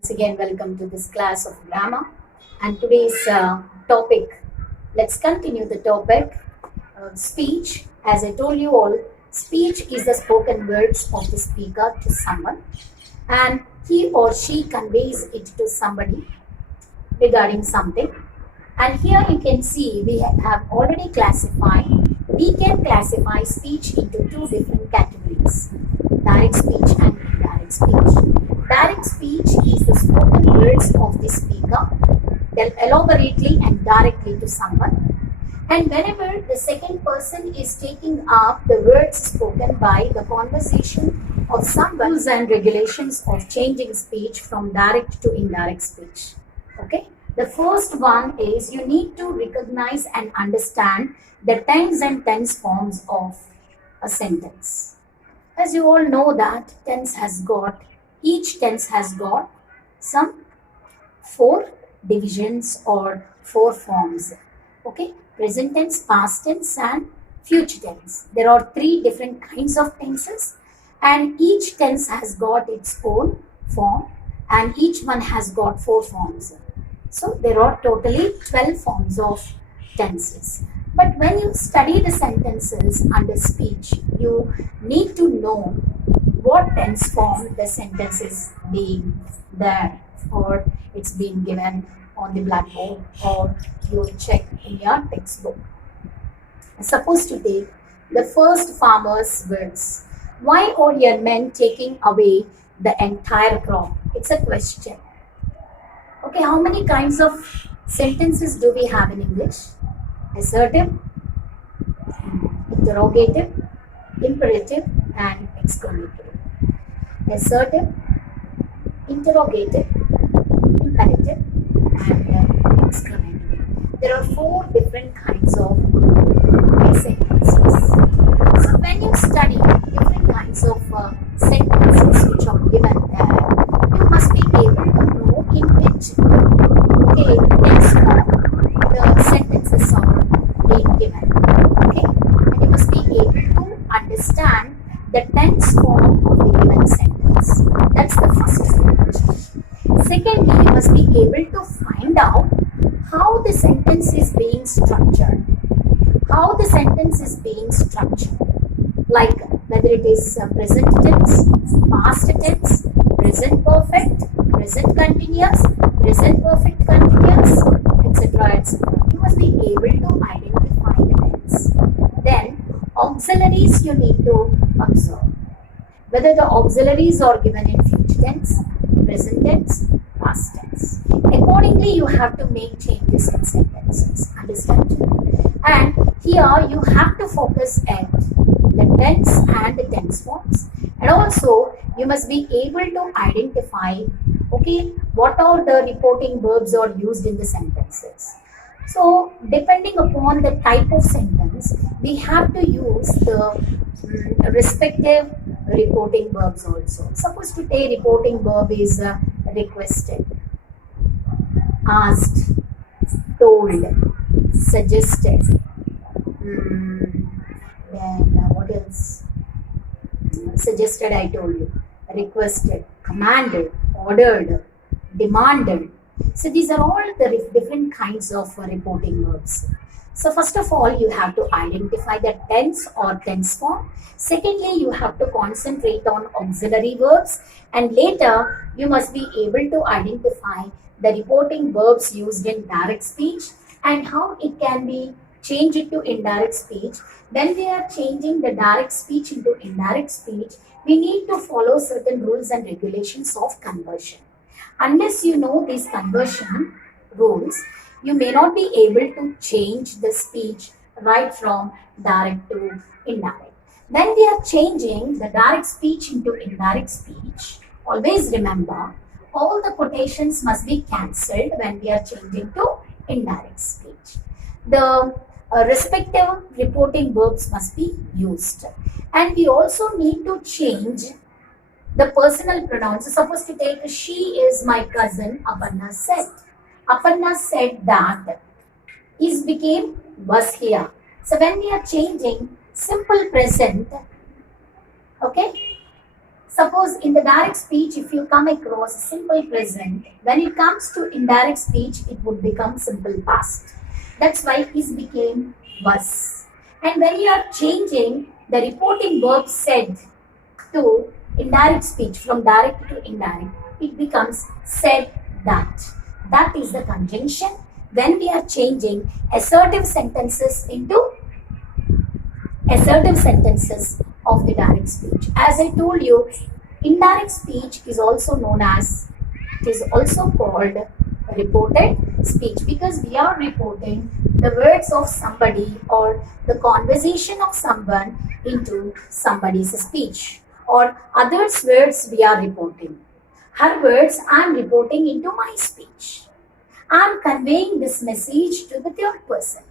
Once again, welcome to this class of grammar. And today's topic, let's continue the topic speech. As I told you all, speech is the spoken words of the speaker to someone, and he or she conveys it to somebody regarding something. And here you can see we have already classified, we can classify speech into two different categories: direct speech and indirect speech. Direct speech is the spoken words of the speaker, elaborately and directly to someone. And whenever the second person is taking up the words spoken by the conversation of someone, rules and regulations of changing speech from direct to indirect speech. Okay? The first one is you need to recognize and understand the tense and tense forms of a sentence. As you all know that each tense has got some four divisions or four forms. Okay, present tense, past tense, and future tense. There are three different kinds of tenses, and each tense has got its own form, and each one has got four forms. So there are totally 12 forms of tenses. But when you study the sentences under speech, you need to know what tense form the sentence is being there, or it's being given on the blackboard, or you check in your textbook. Suppose to take the first farmer's words. Why are your men taking away the entire crop? It's a question. Okay, how many kinds of sentences do we have in English? Assertive, interrogative, imperative, and exclamatory. Assertive, interrogative, imperative, and exclamatory. There are four different kinds of sentences. So when you study different kinds of sentences which are given there, you must be able to know in which tense form the sentences are being given. Okay, and you must be able to understand the tense form of the given sentence. That's the first stage. Secondly, you must be able to find out how the sentence is being structured. How the sentence is being structured. Like whether it is present tense, past tense, present perfect, present continuous, present perfect continuous, etc. etc. You must be able to identify the tense. Then auxiliaries you need to observe. Whether the auxiliaries are given in future tense, present tense, past tense. Accordingly, you have to make changes in sentences. Understand? And here you have to focus at the tense and the tense forms. And also, you must be able to identify, what are the reporting verbs are used in the sentences. So, depending upon the type of sentence, we have to use the respective reporting verbs also. Suppose today reporting verb is requested, asked, told, suggested. Then what else? Suggested, I told you. Requested, commanded, ordered, demanded. So these are all the different kinds of reporting verbs. So first of all, you have to identify the tense or tense form. Secondly, you have to concentrate on auxiliary verbs. And later, you must be able to identify the reporting verbs used in direct speech and how it can be changed into indirect speech. When we are changing the direct speech into indirect speech, we need to follow certain rules and regulations of conversion. Unless you know these conversion rules, you may not be able to change the speech right from direct to indirect. When we are changing the direct speech into indirect speech, always remember all the quotations must be cancelled when we are changing to indirect speech. The respective reporting verbs must be used. And we also need to change the personal pronouns. Suppose to take she is my cousin, Aparna said. Aparna said that is became was here. So when we are changing simple present, okay, Suppose in the direct speech, if you come across simple present, when it comes to indirect speech, it would become simple past. That's why is became was. And when you are changing the reporting verb said to indirect speech, from direct to indirect, it becomes said that. That is the conjunction when we are changing assertive sentences into assertive sentences of the direct speech. As I told you, indirect speech is also known as, it is also called reported speech, because we are reporting the words of somebody or the conversation of someone into somebody's speech, or others' words we are reporting. Her words I am reporting into my speech. I am conveying this message to the third person.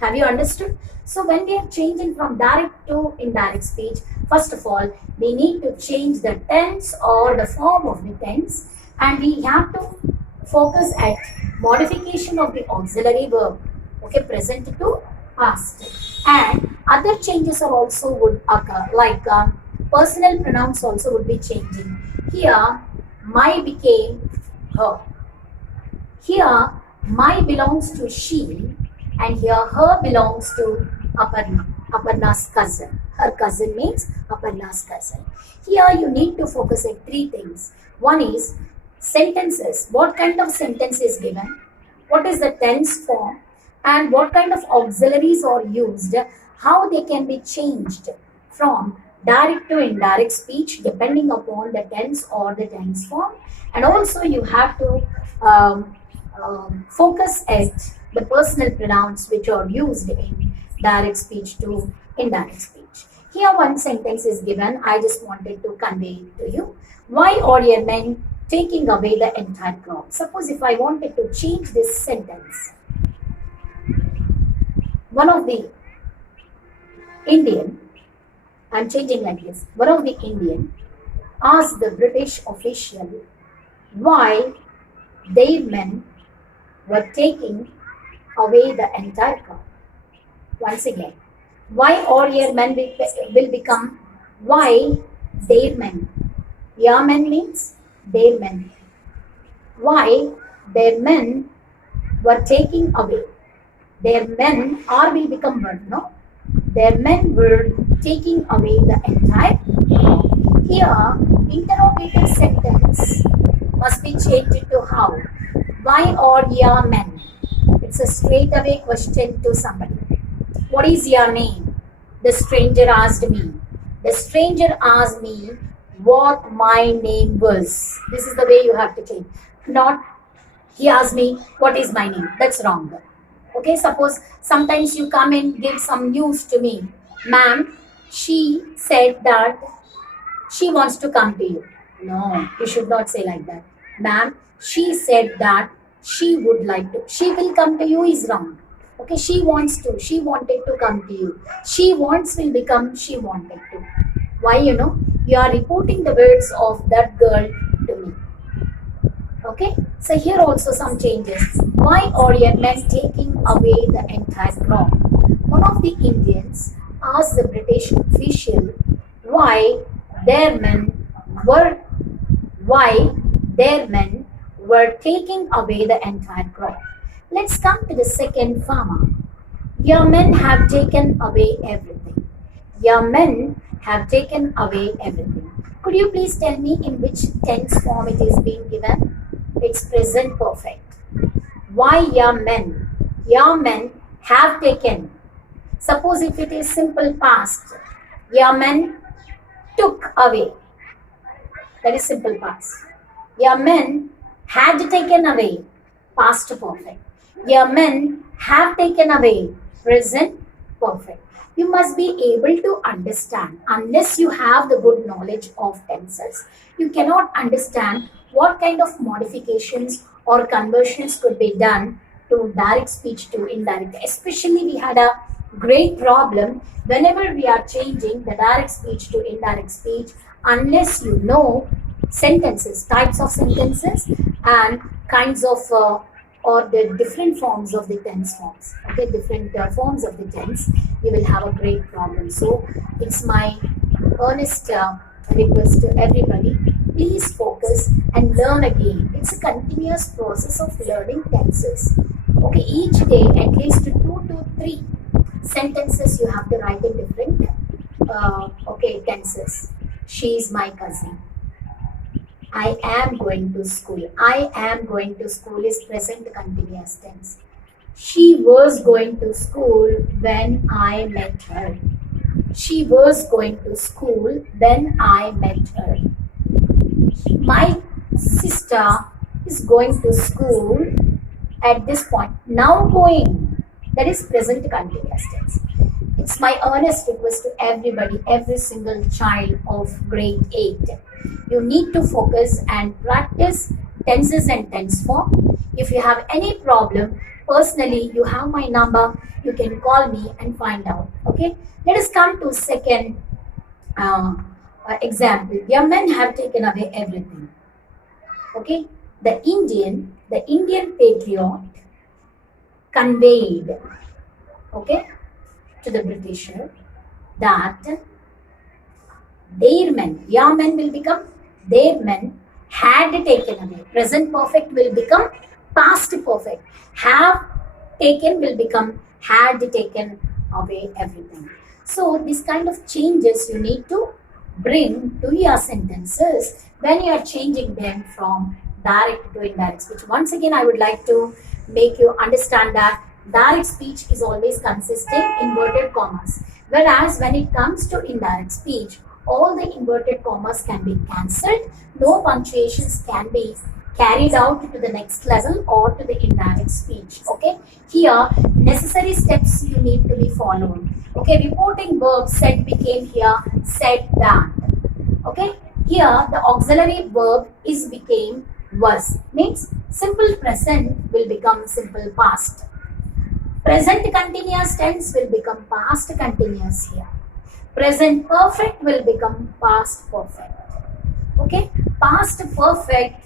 Have you understood? So when we are changing from direct to indirect speech, first of all, we need to change the tense or the form of the tense, and we have to focus at modification of the auxiliary verb, okay, present to past. And other changes are also would occur, like personal pronouns also would be changing. Here, my became her. Here, my belongs to she, and here her belongs to Aparna, Aparna's cousin. Her cousin means Aparna's cousin. Here you need to focus at three things. One is sentences. What kind of sentence is given? What is the tense form? And what kind of auxiliaries are used? How they can be changed from direct to indirect speech depending upon the tense or the tense form. And also you have to focus at the personal pronouns which are used in direct speech to indirect speech. Here one sentence is given. I just wanted to convey it to you. Why are your men taking away the entire crop? Suppose if I wanted to change this sentence, one of the Indian, I'm changing like this, one of the Indian asked the British official why their men were taking away the entire crop. Once again, why all your men will become why their men. Your men means their men. Why their men were taking away. Their men or will become verb, no? Their men were taking away the entire crop. Here, interrogative sentence must be changed to how? Why are your men? It's a straightaway question to somebody. What is your name? The stranger asked me. The stranger asked me what my name was. This is the way you have to change. Not he asked me what is my name. That's wrong. Okay, suppose sometimes you come and give some news to me. Ma'am, she said that she wants to come to you. No, you should not say like that. Ma'am, she said that she would like to. She will come to you is wrong. Okay, she wants to. She wanted to come to you. She wants will become she wanted to. Why, you know? You are reporting the words of that girl to me. Okay, so here also some changes. Why are your men taking away the entire crop? One of the Indians asked the British official why their men were taking away the entire crop. Let's come to the second farmer. Your men have taken away everything. Your men have taken away everything. Could you please tell me in which tense form it is being given? It's present perfect. Why your men? Your men have taken. Suppose if it is simple past, your men took away. That is simple past. Your men had taken away. Past perfect. Your men have taken away. Present perfect. You must be able to understand. Unless you have the good knowledge of tenses, you cannot understand what kind of modifications or conversions could be done to direct speech to indirect. Especially we had a great problem whenever we are changing the direct speech to indirect speech, unless you know sentences, types of sentences and kinds of or the different forms of the tense forms. Okay, different forms of the tense, you will have a great problem. So it's my earnest request to everybody, please focus and learn again. It's a continuous process of learning tenses. Okay, each day at least 2 to 3 sentences you have to write in different tenses. She is my cousin. I am going to school. I am going to school is present continuous tense. She was going to school when I met her. She was going to school when I met her. My sister is going to school at this point. Now going. That is present continuous tense. It's my earnest request to everybody, every single child of grade 8. You need to focus and practice tenses and tense form. If you have any problem, personally, you have my number. You can call me and find out. Okay. Let us come to second example. Your men have taken away everything. Okay. The Indian patriot conveyed, okay, to the Britisher that their men, your men will become their men had taken away. Present perfect will become past perfect. Have taken will become had taken away everything. So this kind of changes you need to bring to your sentences when you are changing them from direct to indirect speech. Once again, I would like to make you understand that direct speech is always consisting inverted commas, whereas when it comes to indirect speech, all the inverted commas can be cancelled, no punctuations can be carried out to the next level or to the indirect speech. Okay, here necessary steps you need to be followed. Okay, reporting verb said became here said that. Okay, here the auxiliary verb is became was, means simple present will become simple past. Present continuous tense will become past continuous here. Present perfect will become past perfect. Okay, past perfect,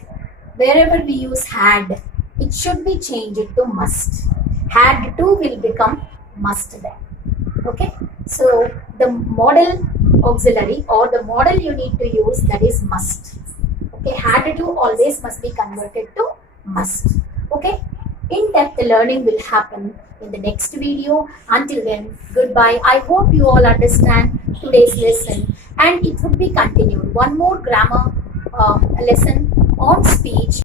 wherever we use had, it should be changed to must. Had to will become must then. Okay, so the model auxiliary or the model you need to use, that is must. Okay, had to always must be converted to must. Okay, in-depth learning will happen in the next video. Until then, goodbye. I hope you all understand today's lesson and it would be continued. One more grammar lesson on speech.